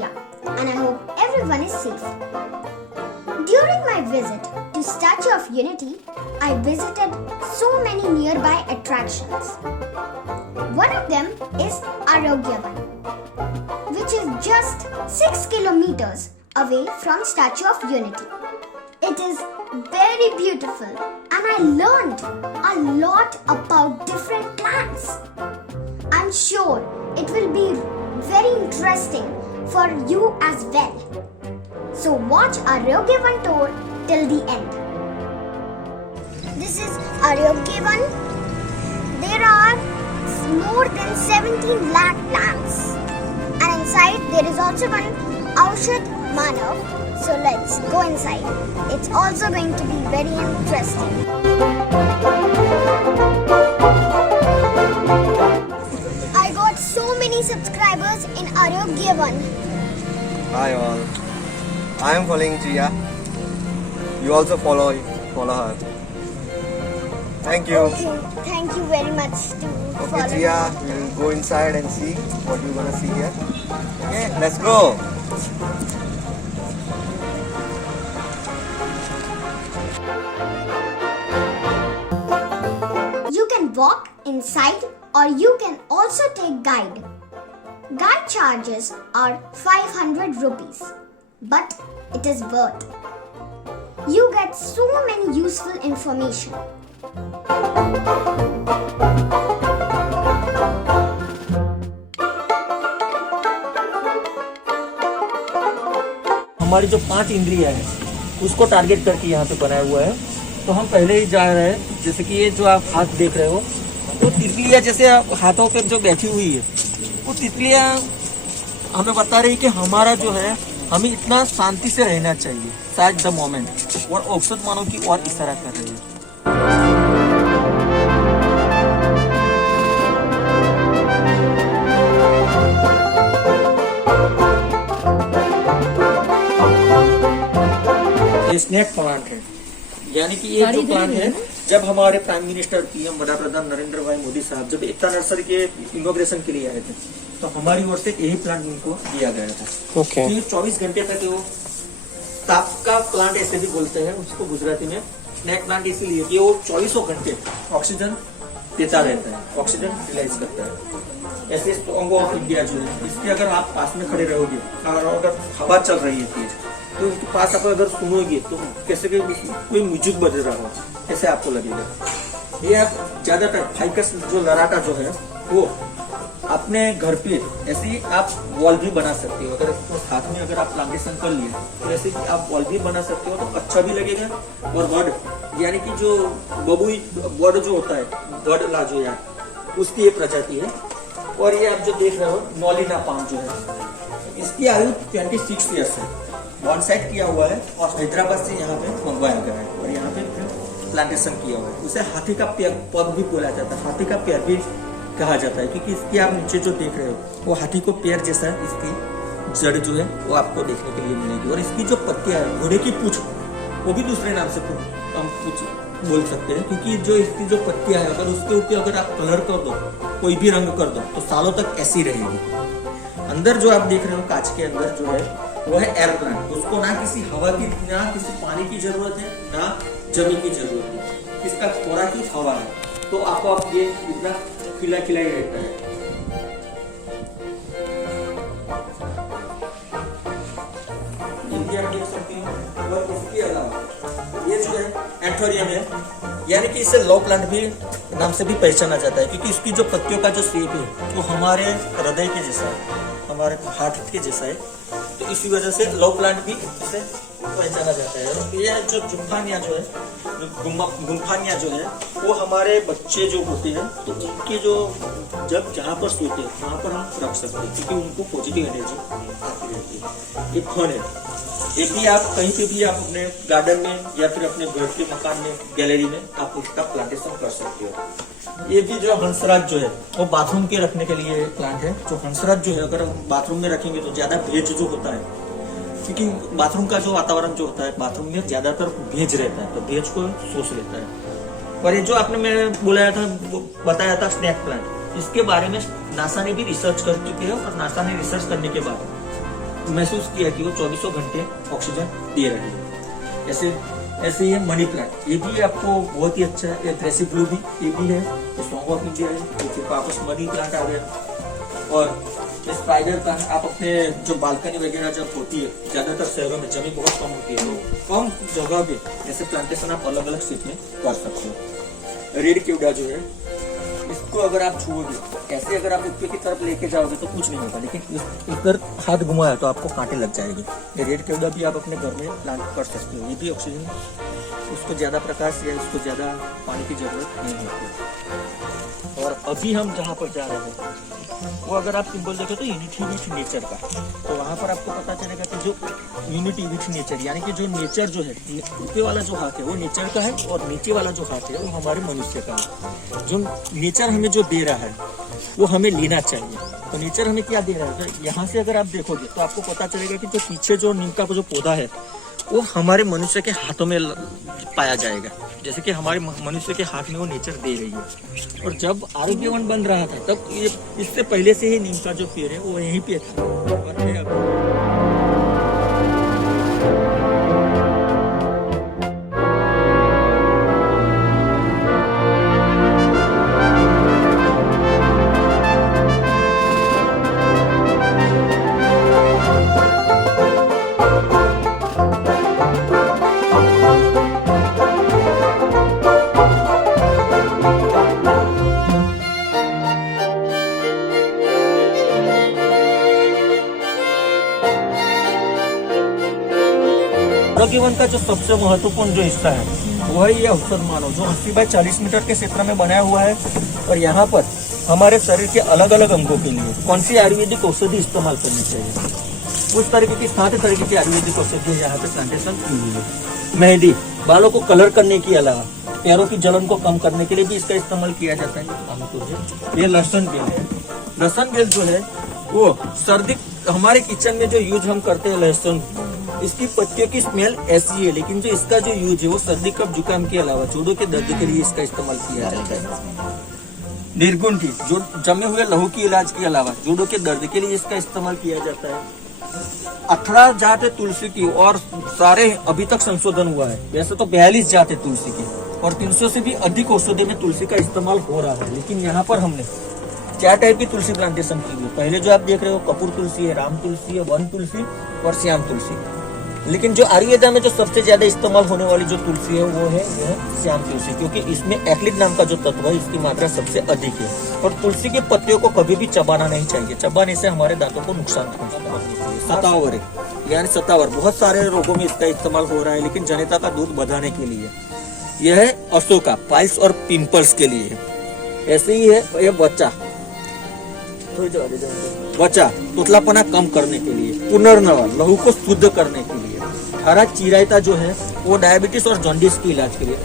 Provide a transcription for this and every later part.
India, and I hope everyone is safe. During my visit to Statue of Unity, I visited so many nearby attractions. One of them is Arogyavan, which is just 6 kilometers away from Statue of Unity. It is very beautiful and I learned a lot about different plants. I'm sure it will be very interesting for you as well. So watch Arogyavan tour till the end. This is Arogyavan. There are more than 17 lakh plants. And inside there is also one Aushadh Manav. So let's go inside. It's also going to be very interesting. I got so many subscribers in Arogyavan. Hi all. I am following Jia. You also follow her. Thank you. Okay, thank you very much to follow. Okay, Jia, we'll go inside and see what you're gonna see here. Okay, let's go. You can walk inside or you can also take guide. Guide charges are 500 rupees, but it is worth. You get so many useful information. हमारी जो 5 इंद्रिय है उसको target करके यहाँ पे बनाया हुआ है। तो हम पहले ही जा रहे हैं, जैसे कि ये जो आप हाथ देख रहे हो, तो तितलियाँ जैसे हाथों पे जो बैठी हुई है, वो तितलियाँ हमें बता रही है कि हमारा जो है, हमें इतना शांति से रहना चाहिए, साइड द मोमेंट, और औषध मानव की ओर इशारा कर रही है। ये स्नेक प्लांट है, यानी कि ये जो प्लांट है, जब हमारे प्राइम मिनिस्टर पीएम वडाप्रधान नरेंद्र भाई मोदी साहब जब एकता नर्सरी के इनॉग्रेशन के लिए आए थे, तो हमारी ओर से यही प्लांट उनको दिया गया था। ओके। तो ये 24 घंटे तक वो ताप का प्लांट ऐसे भी बोलते हैं उसको गुजराती में, स्नेक प्लांट इसीलिए कि वो 24 घंटे ऑक्सीजन देता रहता है, ऑक्सीजन रिलाइज करता है। ऐसे स्ट्रॉन्ग ऑफ इंडिया जो है, इसके अगर आप पास में खड़े रहोगे और अगर हवा चल रही है तेज, तो उसके पास आप अगर सुनोगे तो कैसे कोई म्यूजिक बज रहा हो, ऐसे आपको लगेगा। ये आप ज्यादातर फाइकस जो लराटा जो है, वो अपने घर पे ऐसे ही आप वॉल भी बना सकते हो। अगर इसको साथ में अगर आप प्लांटेशन कर लिए तो ऐसे आप वॉल भी बना सकते हो, तो अच्छा भी लगेगा। और बर्ड, यानी कि जो बबुई बर्ड जो होता है, बर्ड ला जो यार, उसकी ये प्रजाति है। और ये आप जो देख रहे हो नॉलिना पाम जो है, इसकी आयु 26 ईयर्स है, वन साइड किया हुआ है और हैदराबाद से यहाँ पे मंगवाया गया है और यहाँ पे प्लांटेशन किया हुआ है। उसे हाथी का पग भी बोला जाता है, हाथी का पैर भी कहा जाता है, क्योंकि इसकी आप नीचे जो देख रहे हो वो हाथी को पैर जैसा इसकी जड़ जो है वो आपको देखने के लिए मिलेगी। और इसकी जो पत्तियां है, घोड़े की पूंछ, वो भी दूसरे नाम से हम पूंछ बोल सकते हैं, क्योंकि जो इसकी जो पत्तियां है, अगर उसके ऊपर अगर आप कलर कर दो, कोई भी रंग कर दो, तो सालों तक ऐसी रहेगी। अंदर जो आप देख रहे हो कांच के अंदर जो है, वो है एयर प्लांट। उसको ना किसी हवा की, ना किसी पानी की जरूरत है, ना जमीन की जरूरत है, इसका खुराक ही हवा है। तो आपको आप ये इतना खिला खिला ही रहता है। आप देख सकते हो। और इसके अलावा ये जो है एंथोरियम है, यानी कि इसे लव प्लांट भी नाम से भी पहचाना जाता है, क्योंकि इसकी जो पत्तियों का जो शेप है वो हमारे हृदय के जैसा है, हमारे हार्ट के जैसा है। तो इसी वजह से लव प्लांट भी इसे पहचाना जाता है। ये जो जुम्फानिया जो है, गुम्फानिया जो है, वो हमारे बच्चे जो होते हैं, तो उनके जो जब जहाँ पर सोते हैं वहाँ पर हम रख सकते हैं, क्योंकि उनको पॉजिटिव एनर्जी आती रहती है। ये फन है, ये भी आप कहीं पे भी आप अपने गार्डन में या फिर अपने घर के मकान में, गैलरी में आप इसका प्लांटेशन कर सकते हो। ये भी जो हंसराज जो है, वो बाथरूम के रखने के लिए प्लांट है। जो हंसराज जो है, अगर हम बाथरूम में रखेंगे तो ज्यादा भेज जो होता है, क्योंकि बाथरूम का जो वातावरण जो होता है, बाथरूम में ज्यादातर भेज रहता है, तो भेज को सोच लेता है। और ये जो आपने मैं बुलाया था, बताया था स्नेक प्लांट, इसके बारे में नासा ने भी रिसर्च कर चुके हैं। और नासा ने रिसर्च करने के बाद महसूस किया कि वो 24 घंटे ऑक्सीजन दे रहे हैं। ऐसे ऐसे ये मनी प्लांट, ये भी आपको बहुत ही अच्छा है। ट्रेसी ब्लू भी, ये भी है, सॉन्ग ऑफ इंडिया है। देखिए वापस मनी प्लांट आ गया। और स्पाइडर प्लांट आप अपने जो बालकनी वगैरह जब होती है, ज्यादातर शहरों में जमीन बहुत कम होती है, तो कम जगह पे ऐसे प्लांटेशन आप अलग अलग शेप में कर सकते हो। रेड केवड़ा जो है, इसको अगर आप छुओगे ऐसे, अगर आप ऊपर की तरफ लेके जाओगे तो कुछ नहीं होगा, लेकिन इधर हाथ घुमाया तो आपको कांटे लग जाएंगे। ये रेड केवड़ा भी आप अपने घर में प्लांट कर सकते हो। ये भी ऑक्सीजन, उसको ज्यादा प्रकाश या उसको ज्यादा पानी की जरूरत नहीं होती। और अभी हम जहाँ पर जा रहे हैं वो अगर आप सिंबल देखें तो यूनिटी विथ नेचर का, तो वहाँ पर आपको पता चलेगा कि जो यूनिटी विथ नेचर, यानी कि जो नेचर जो है, ऊपर वाला जो हाथ है वो नेचर का है और नीचे वाला जो हाथ है वो हमारे मनुष्य का है। जो नेचर हमें जो दे रहा है वो हमें लेना चाहिए। तो नेचर हमें क्या दे रहा है, तो यहाँ से अगर आप देखोगे तो आपको पता चलेगा कि जो पीछे जो नीम का जो पौधा है वो हमारे मनुष्य के हाथों में पाया जाएगा। जैसे कि हमारे मनुष्य के हाथ में वो नेचर दे रही है। और जब आरोग्यवन बन रहा था तब ये इससे पहले से ही नीम का जो पेड़ है वो यहीं पे था। और फिर आरोग्यवन का जो सबसे महत्वपूर्ण जो हिस्सा है वो है ये औषध मानव, जो 80 बाय 40 मीटर के क्षेत्र में बनाया हुआ है। और यहाँ पर हमारे शरीर के अलग अलग अंगों के लिए कौन सी आयुर्वेदिक औषधि इस्तेमाल करनी चाहिए, उस तरीके की 7 तरीके की आयुर्वेदिक औषधि यहाँ पे प्लांटेशन की हुई है। मेहंदी, बालों को कलर करने के अलावा पैरों की जलन को कम करने के लिए भी इसका इस्तेमाल किया जाता है। ये लहसुन बेल है। लहसुन बेल जो है वो सर्दी, हमारे किचन में जो यूज हम करते हैं लहसुन, इसकी पत्तियों की स्मेल ऐसी है, लेकिन जो इसका जो यूज है वो सर्दी कफ जुकाम के अलावा जोड़ों के दर्द के लिए इसका इस्तेमाल किया जाता है। निर्गुण की, जो जमे हुए लहू की इलाज के अलावा जोड़ों के दर्द के लिए इसका इस्तेमाल किया जाता है। 18 जात है तुलसी की और सारे अभी तक संशोधन हुआ है। वैसे तो 42 जात है तुलसी की और 300 से भी अधिक औषधि में तुलसी का इस्तेमाल हो रहा है। लेकिन यहाँ पर हमने 4 टाइप की तुलसी प्लांटेशन की हुई है। पहले जो आप देख रहे हो कपूर तुलसी है, राम तुलसी है, वन तुलसी और श्याम तुलसी। लेकिन जो आयुर्वेदा में जो सबसे ज्यादा इस्तेमाल होने वाली जो तुलसी है वो है श्याम तुलसी, क्योंकि इसमें एक्लिड नाम का जो तत्व है इसकी मात्रा सबसे अधिक है। और तुलसी के पत्तियों को कभी भी चबाना नहीं चाहिए, चबाने से हमारे दांतों को नुकसान पहुंचता है। सतावर है, यानी सतावर, बहुत सारे रोगों में इसका इस्तेमाल हो रहा है, लेकिन जनता का दूध बढ़ाने के लिए। यह है अशोका, पाइल्स और पिंपल्स के लिए। ऐसे ही है यह बच्चा, तुतलापना कम करने के लिए। पुनर्नवा, लहू को शुद्ध करने के लिए। हरा चिरायता जो है वो डायबिटीज और जॉन्डिस के इलाज के लिए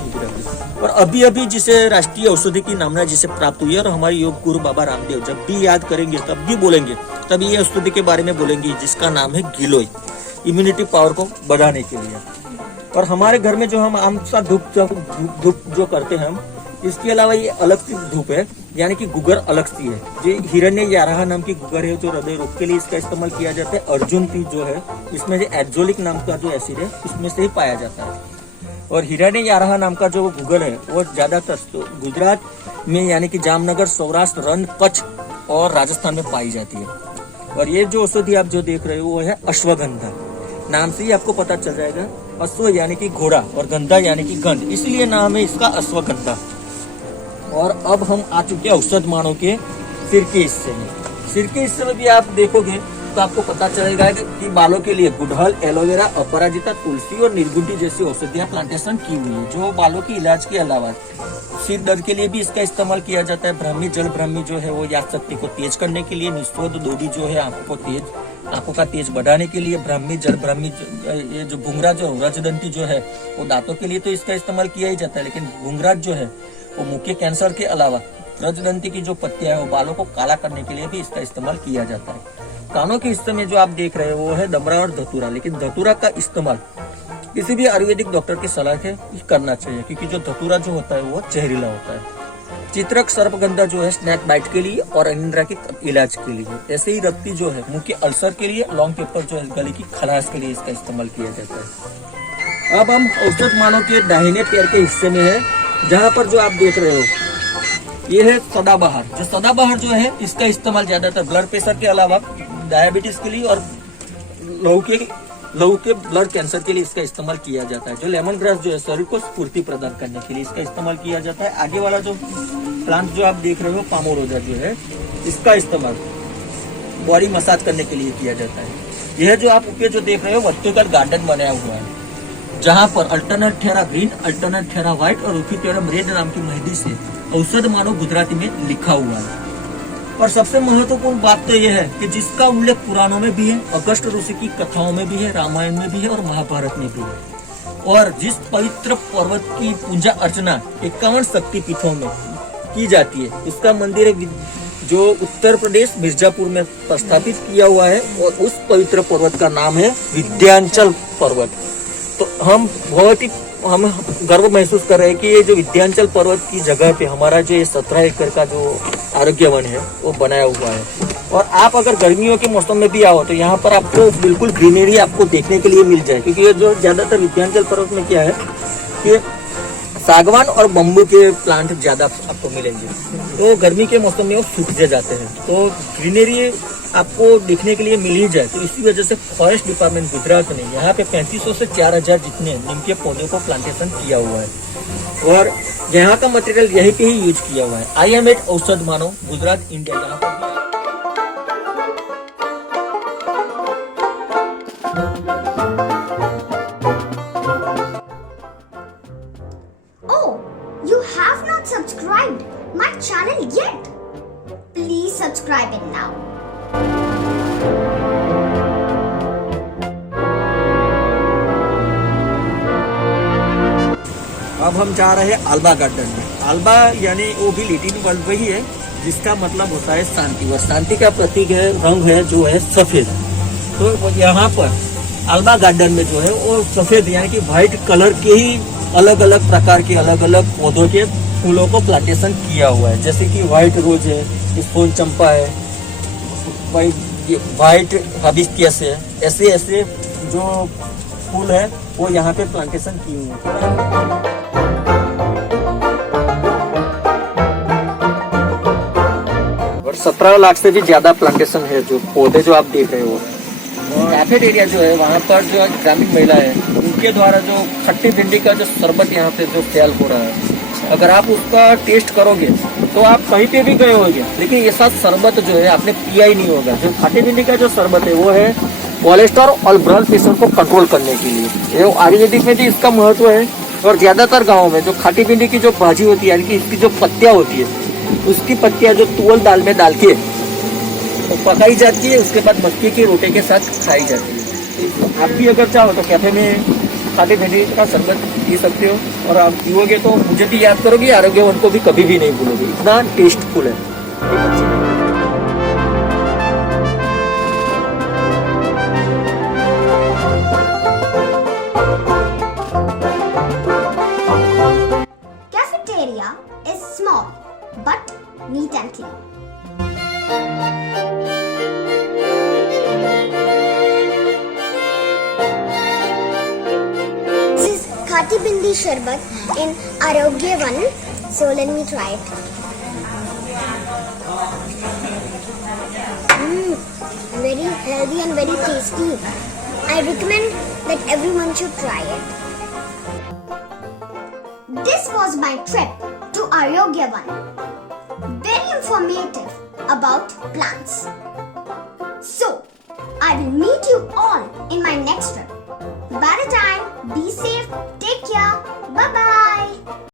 और अभी अभी जिसे राष्ट्रीय औषधि की नामना जिसे प्राप्त हुई है। और हमारे योग गुरु बाबा रामदेव जब भी याद करेंगे तब भी बोलेंगे, तभी ये औषधि के बारे में बोलेंगे, जिसका नाम है गिलोय, इम्यूनिटी पावर को बढ़ाने के लिए। और हमारे घर में जो हम आम सा धूप जो करते हैं हम, इसके अलावा ये अलग सी धूप है, यानी कि गुगर अलग सी है। जो हिरण्य याराहा नाम की गुगर है जो हृदय रोग के लिए इसका इस्तेमाल किया जाता है। अर्जुन की जो है इसमें जो एड्जोलिक नाम का जो एसिड है इसमें से ही पाया जाता है। और हिरण्य याराहा नाम का जो गुगर है वो ज्यादातर गुजरात में, यानी कि जामनगर, सौराष्ट्र, रण, कच्छ और राजस्थान में पाई जाती है। और ये जो औषधि आप जो देख रहे हो वो है अश्वगंधा। नाम से ही आपको पता चल जाएगा, अश्व यानी कि घोड़ा और गंधा यानी कि गंध, इसलिए नाम है इसका अश्वगंधा। और अब हम आ चुके हैं औषध मानव के सिर के हिस्से में। सिर के हिस्से में भी आप देखोगे तो आपको पता चलेगा कि बालों के लिए गुड़हल, एलोवेरा, अपराजिता, तुलसी और निर्गुंडी जैसी औषधियां प्लांटेशन की हुई है, जो बालों के इलाज के अलावा सिर दर्द के लिए भी इसका इस्तेमाल किया जाता है। ब्राह्मी जल, ब्राह्मी जो है वो याद शक्ति को तेज करने के लिए। निस्वद दोडी जो है आंखों का तेज बढ़ाने के लिए। ब्राह्मी जल, ब्राह्मी ये जो भुंगराज और रजदंती जो है वो दांतों के लिए तो इसका इस्तेमाल किया ही जाता है, लेकिन भुंगराज जो है वो मुंह के कैंसर के अलावा रजदंती की जो पत्तियां है वो बालों को काला करने के लिए भी इसका इस्तेमाल किया जाता है। कानों के हिस्से में जो आप देख रहे हो वो है दमरा और धतूरा, लेकिन धतूरा का इस्तेमाल किसी भी आयुर्वेदिक डॉक्टर की सलाह से करना चाहिए, क्योंकि जो धतूरा जो होता है वो जहरीला होता है। चित्रक सर्पगंधा जो है स्नैक बाइट के लिए और अनिंद्रा के इलाज के लिए। ऐसे ही रत्ती जो है मुंह के अल्सर के लिए, लॉन्ग पेपर जो है गले की खराश के लिए इसका इस्तेमाल किया जाता है। अब हम औषध मानव के दाहिने पैर के हिस्से में है, जहाँ पर जो आप देख रहे हो ये है सदाबहार। जो सदाबहार जो है इसका इस्तेमाल ज्यादातर ब्लड प्रेशर के अलावा डायबिटीज के लिए और लहू के ब्लड कैंसर के लिए इसका इस्तेमाल किया जाता है। जो लेमन ग्रास जो है शरीर को स्फूर्ति प्रदान करने के लिए इसका इस्तेमाल किया जाता है। आगे वाला जो प्लांट जो आप देख रहे हो पामोरोजा जो है इसका इस्तेमाल बॉडी मसाज करने के लिए किया जाता है। यह जो आप ऊपर जो देख रहे हो वर्टिकल गार्डन बनाया हुआ है, जहाँ पर अल्टरनेट ठेरा ग्रीन, अल्टरनेट ठेरा व्हाइट और रुखीटेरम रेड नाम की मेहंदी से औषध मानव गुजराती में लिखा हुआ है। और सबसे महत्वपूर्ण बात तो यह है कि जिसका उल्लेख पुराणों में भी है, अगस्त ऋषि की कथाओं में भी है, रामायण में भी है और महाभारत में भी है। और जिस पवित्र पर्वत की पूजा अर्चना 51 शक्तिपीठों में की जाती है, उसका मंदिर है जो उत्तर प्रदेश मिर्जापुर में स्थापित किया हुआ है और उस पवित्र पर्वत का नाम है विंध्याचल पर्वत। तो हम बहुत ही गर्व महसूस कर रहे हैं कि ये जो विंध्याचल पर्वत की जगह पे हमारा जो ये 17 एकड़ का जो आरोग्य वन है वो बनाया हुआ है। और आप अगर गर्मियों के मौसम में भी आओ तो यहाँ पर आपको बिल्कुल ग्रीनरी आपको देखने के लिए मिल जाए, क्योंकि ये जो ज्यादातर विंध्याचल पर्वत में क्या है कि सागवान और बम्बू के प्लांट ज्यादा आपको मिलेंगे, तो गर्मी के मौसम में वो सूख जाते हैं। तो ग्रीनरी आपको देखने के लिए मिल ही जाए, तो इसी वजह से फॉरेस्ट डिपार्टमेंट गुजरात ने यहाँ पे 3500 से 4000 जितने नीम के पौधों को प्लांटेशन किया हुआ है और यहाँ का मटेरियल यहीं पे ही यूज किया हुआ है। IM8 औषध मानव गुजरात इंडिया यहाँ पर Oh, you have not subscribed my channel yet? Please subscribe it now. अब हम जा रहे हैं आल्बा गार्डन में। आल्बा यानी वो भी लैटिन वर्ड वही है जिसका मतलब होता है शांति, और शांति का प्रतीक है, रंग है जो है सफेद। तो यहाँ पर आल्बा गार्डन में जो है वो सफेद यानी कि व्हाइट कलर के ही अलग अलग प्रकार के अलग अलग पौधों के फूलों को प्लांटेशन किया हुआ है, जैसे कि व्हाइट रोज है, सोन चंपा है, व्हाइट हाबिस्कस है। ऐसे ऐसे जो फूल है वो यहाँ पे प्लांटेशन किए हुए हैं। और 17 लाख से भी ज्यादा प्लांटेशन है जो पौधे जो आप देख रहे हो। और एफेड एरिया जो है वहाँ पर जो ग्रामीण महिला है उनके द्वारा जो खट्टी भिंडी का जो शरबत यहाँ पे जो सेल हो रहा है, अगर आप उसका टेस्ट करोगे तो आप कहीं पे भी गए होंगे, लेकिन ये साथ शरबत जो है आपने पिया ही नहीं होगा। जो खट्टी भिंडी का जो शरबत है वो है कोलेस्ट्रॉल और ब्लड प्रेशर को कंट्रोल करने के लिए। ये आयुर्वेदिक में भी इसका महत्व है। और ज्यादातर गाँव में जो खट्टी भिंडी की जो भाजी होती है यानी कि इसकी जो पत्तियां होती है, उसकी पत्तियां जो तुअल दाल में डाल के तो पकाई जाती है, उसके बाद मक्के की रोटी के साथ खाई जाती है। आप भी अगर चाहो तो कैफे में खट्टी भिंडी का शरबत पी सकते हो, और आप पीओगे तो मुझे भी याद करोगे, आरोग्यवन को भी कभी भी नहीं भूलोगे, इतना टेस्टफुल है। Cafeteria is small but neat and clean. This is Khati Bindi Sharbat in Arogya One, so let me try it. Very healthy and very tasty. I recommend that everyone should try it. This was my trip to Arogya One. Very informative about plants. So, I will meet you all in my next trip. By the time, be safe, take care, bye bye.